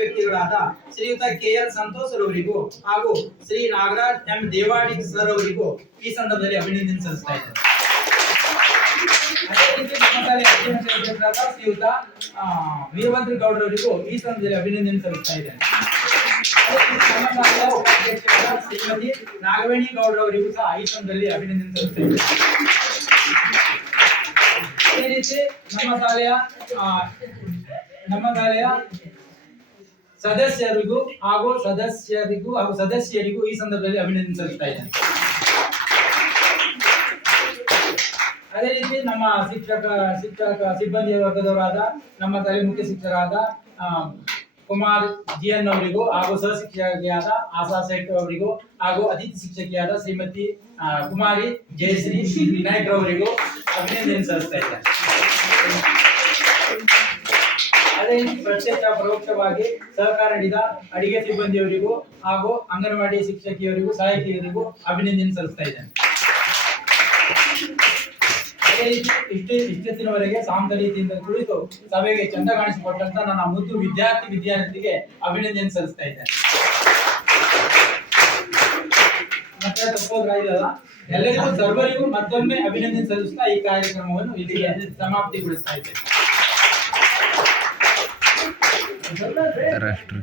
ವ್ಯಕ್ತಿಗಳಾದ ಶ್ರೀಯುತ ಕೆಎಲ್ ಸಂತೋಷ್ ರವರಿಗೂ ಹಾಗೂ Shri Nagaraj M ದೇವಾಡಿ sir ಅವರಿಗೂ ಈ ಸಂದರ್ಭದಲ್ಲಿ ಅಭಿನಂದನೆ ಸಲ್ಲಿಸ್ತಾ ಇದ್ದೇನೆ. ಅದೇ ರೀತಿ ನಮ್ಮ ಶಾಲೆಯ ಅಧ್ಯಕ್ಷರಾದ ಶ್ರೀಯುತ ವೀರಭದ್ರ ಗೌಡರವರಿಗೂ ಈ ಸಂದರ್ಭದಲ್ಲಿ ಅಭಿನಂದನೆ ಸಲ್ಲಿಸ್ತಾ ಇದ್ದೇನೆ. ನಮ್ಮ ಶಾಲೆಯ ಉಪಾಧ್ಯಕ್ಷರಾದ ಶ್ರೀಮತಿ ನಾಗವೇಣಿ ಗೌಡರವರಿಗೂ ಸಹ ಈ ಸಂದರ್ಭದಲ್ಲಿ ಅಭಿನಂದನೆ ಸಲ್ಲಿಸ್ತಾ ಇದ್ದೇನೆ. ಅದೇ ರೀತಿ ನಮ್ಮ ಶಾಲೆಯ ಸದಸ್ಯರಿಗೂ ಹಾಗೂ ಸದಸ್ಯರಿಗೂ ಈ ಸಂದರ್ಭದಲ್ಲಿ ಅಭಿನಂದನೆ ಸಲ್ಲಿಸ್ತಾ ಇದ್ದೇನೆ. ಅದೇ ರೀತಿ ನಮ್ಮ ಶಿಕ್ಷಕ ಸಿಬ್ಬಂದಿ ವರ್ಗದವರಾದ ನಮ್ಮ ಶಾಲೆಯ ಮುಖ್ಯ ಶಿಕ್ಷಕರಾದ ಕುಮಾರ್ ಜಿಎನ್ ಅವರಿಗೂ ಹಾಗೂ ಸಹ ಶಿಕ್ಷಕಿಯಾದ ಆಶಾ ಶೇಖರ್ ಅವರಿಗೂ ಹಾಗೂ ಅತಿಥಿ ಶಿಕ್ಷಕಿಯಾದ ಶ್ರೀಮತಿ ಕುಮಾರಿ ಜಯಶ್ರೀ ವಿನಾಯಕ್ ಅವರಿಗೂ ಅಭಿನಂದನೆ ಸಲ್ಲಿಸ್ತಾ ಇದ್ದೇನೆ. ಅದೇ ರೀತಿ ಪ್ರತ್ಯಕ್ಷ ಪರೋಕ್ಷವಾಗಿ ಸಹಕಾರ ನೀಡಿದ ಅಡಿಗೆ ಸಿಬ್ಬಂದಿಯವರಿಗೂ ಹಾಗೂ ಅಂಗನವಾಡಿ ಶಿಕ್ಷಕಿಯವರಿಗೂ ಸಹಾಯಕಿಯರಿಗೂ ಅಭಿನಂದನೆ ಸಲ್ಲಿಸ್ತಾ ಇದ್ದೇನೆ. ಅದೇ ರೀತಿ ಇಷ್ಟೊತ್ತಿನವರೆಗೆ ಶಾಂತ ರೀತಿಯಿಂದ ಕುಳಿತು ಸಭೆಗೆ ಚಂದ ಕಾಣಿಸಿಕೊಟ್ಟಂತ ನನ್ನ ಮುದ್ದು ವಿದ್ಯಾರ್ಥಿಗೆ ಅಭಿನಂದನೆ ಸಲ್ಲಿಸ್ತಾ ಇದ್ದೇನೆ. ಮತ್ತೆ ತಪ್ಪೋದ್ರಾಗಿಲ್ಲ, ಎಲ್ಲರಿಗೂ ಸರ್ವರಿಗೂ ಮತ್ತೊಮ್ಮೆ ಅಭಿನಂದನೆ ಸಲ್ಲಿಸ್ತಾ ಈ ಕಾರ್ಯಕ್ರಮವನ್ನು ಇಲ್ಲಿಗೆ ಸಮಾಪ್ತಿಗೊಳಿಸ್ತಾ ಇದ್ದೇನೆ. ರಾಷ್ಟ್ರ